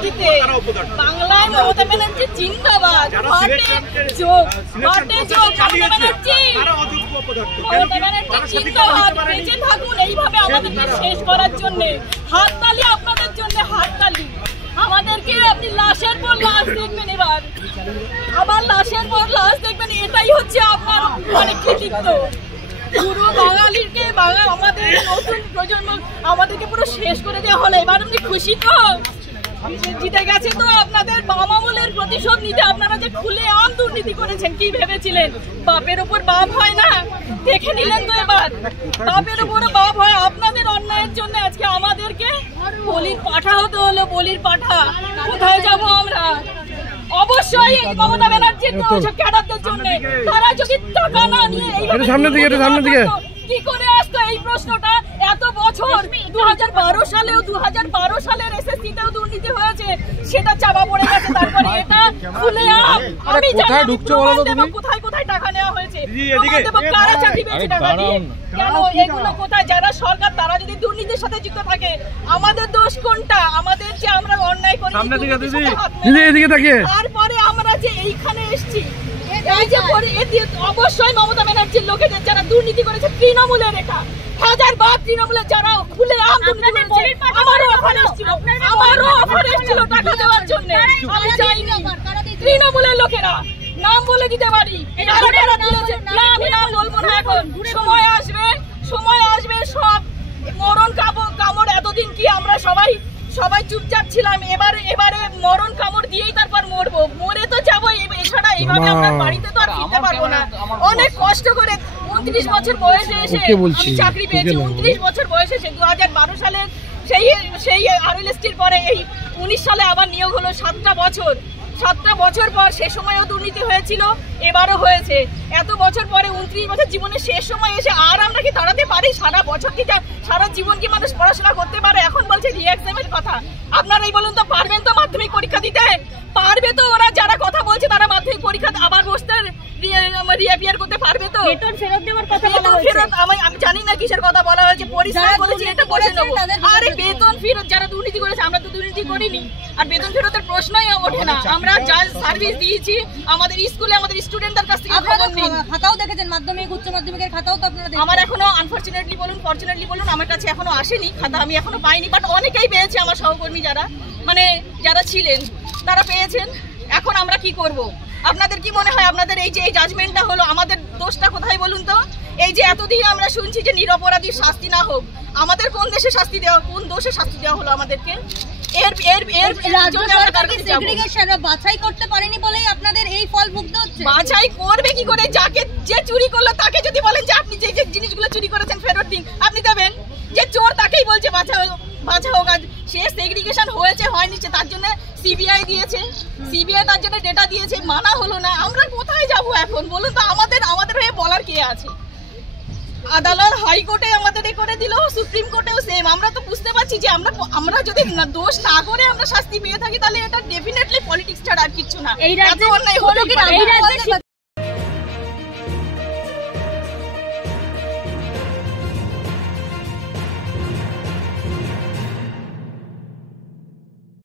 রাজনীতিতে বাংলায় মমতা ব্যানার্জি জিন্দাবাদ, বেঁচে থাকুন এইভাবে আমাদেরকে শেষ করার জন্য। হাততালি আপনাদের জন্য, হাততালি। আমাদেরকে আপনি লাশের পর লাশ দেখবেন, এবার আবার লাশের পর লাশ দেখবেন, এটাই হচ্ছে আপনার অনেক কৃতিত্ব। পুরো বাঙালিকে আমাদের নতুন প্রজন্ম আমাদেরকে পুরো শেষ করে দেওয়া হলো। এবার আপনি খুশি তো? জিতে গেছে তো আপনাদের বাম আমলের প্রতিশোধ নিতে। আপনারা যে খুলে আম দুর্নীতি করেছেন, কি ভেবেছিলেন বাপের উপর বাপ হয় না? দেখে নিলেন তো এবার বাপের উপর বাপ হয়। আপনাদের অন্যায়ের জন্য আজকে আমাদেরকে বলির পাঠা হতে হলো, বলির পাঠা। কোথায় যাবো আমরা? অবশ্যই মমতা ব্যানার্জির ক্যাডারদের জন্য। তারা যদি টাকা না নিয়ে কি করে আসতো? এই প্রশ্নটা এত বছর 2012 সালেও 2012 সালের এসএসসিতেও দুর্নীতি হয়েছে, সেটা চাপা পড়ে গেছে। তারপরে এটা খুলে আমি জানি কোথায় কোথায় টাকা নেওয়া হয়েছে, কারা চাকরি পেয়েছে টাকা দিয়ে, কেন এগুলো কোথায়? যারা সরকার তারা যদি দুর্নীতির সাথে যুক্ত থাকে, আমাদের দোষ কোনটা? আমাদের যে আমরা অন্যায় করি, তারপরে আমরা যে এইখানে এসছি, অবশ্যই মমতা ব্যানার্জির লোকেদের যারা দুর্নীতি করেছে, তৃণমূলের এটা হাজার বার তৃণমূলের যারা খুলে আমারও অফার এসেছিল টাকা দেওয়ার জন্য, আমি চাইনি। তৃণমূলের লোকেরা নাম বলে দিতে পারি, আমি নাম বলবো না এখন। সময় আসবে সব মরণ কামড়। এতদিন কি আমরা সবাই চুপচাপ ছিলাম? এবারে মরণ কামড় দিয়েই তারপর মরবো, মরে তো যাবো। এছাড়া এইভাবে আমরা বাড়িতে তো আর ফিরতে পারবো না। অনেক কষ্ট করে 29 বছর বয়সে এসে আমি চাকরি পেয়েছি। 29 বছর বয়সে এসে 2012 সালে সেই আরএলএসটির পরে এই 19 সালে আবার নিয়োগ হলো। 7টা বছর পর সে সময়ও দুর্নীতি হয়েছিল, এবারও হয়েছে। এত বছর পরে 29 বছর জীবনের শেষ সময় এসে আর আমরা কি দাঁড়াতে পারি? সারা বছর কি সারা জীবন কি মানুষ পড়াশোনা করতে পারে? এখন বলছে রি-এক্সামের কথা। আপনারাই বলুন তো, পারবেন তো মাধ্যমিক পরীক্ষা দিতে? পারবে তো? ওরা যারা কথা বলছে তারা মাধ্যমিক পরীক্ষা আবার বসতে রিঅ্যাপিয়ার করতে পারবে তো? বেতন ফেরত দেওয়ার কথা বলা হয়েছে, আমি জানি না কিসের কথা বলা হয়েছে। পরিষ্কার বলেছি এটা বলে নেবো। আরে বেতন ফেরত যারা দুর্নীতি করেছে, আমরা তো দুর্নীতি করিনি, আর বেতন ফেরতের প্রশ্নই ওঠে না। আমরা যা সার্ভিস দিয়েছি আমাদের স্কুলে, আমাদের স্টুডেন্টদের কাছ থেকে খবর নিন। খাতাও দেখেছেন, মাধ্যমিক উচ্চ মাধ্যমিকের খাতাও তো আপনারা দেখেন। আমার এখনো আনফরচুনেটলি বলুন, ফরচুনেটলি বলুন, আমার কাছে এখনো আসেনি খাতা, আমি এখনো পাইনি। বাট অনেকেই পেয়েছে, আমার সহকর্মী যারা ছিলেন তারা পেয়েছেন। এখন আমরা কি করব? আপনাদের কি মনে হয় আপনাদের এই যে এই জাজমেন্টটা হলো, আমাদের দোষটা কোথায় বলুন তো? এই যে এতদিন আমরা শুনছি যে নিরপরাধীর শাস্তি না হোক, আমাদের কোন দোষে শাস্তি দেওয়া হলো আমাদেরকে? বাছাই করতে পারেনি বলেই আপনাদের এই ফল ভুগতে হচ্ছে। বাছাই করবে কি করে? যে চুরি করলো তাকে যদি বলেন যে আপনি যে জিনিসগুলো চুরি করেছেন ফেরত দিন, আপনি দেবেন? যে চোর তাকেই বলছে বাছা হোক। আজ সে সেগ্রিগেশন হয়েছে হয়নি, তার জন্য সিবিআই দিয়েছে, সিবিআই তার জন্য ডেটা দিয়েছে, মানা হলো না। আমরা কোথায় যাব এখন বলুন তো? আমাদের হয়ে বলার কে আছে? আদালত হাইকোর্টে আমাদের করে দিল, সুপ্রিম কোর্টেও সেম। আমরা তো বুঝতে পারছি যে আমরা যদি দোষ না করে আমরা শাস্তি পেয়ে থাকি, তাহলে এটা ডেফিনেটলি পলিটিক্স ছাড়া আর কিছু না। এই রাজ্যে অন্যায় হলো কি?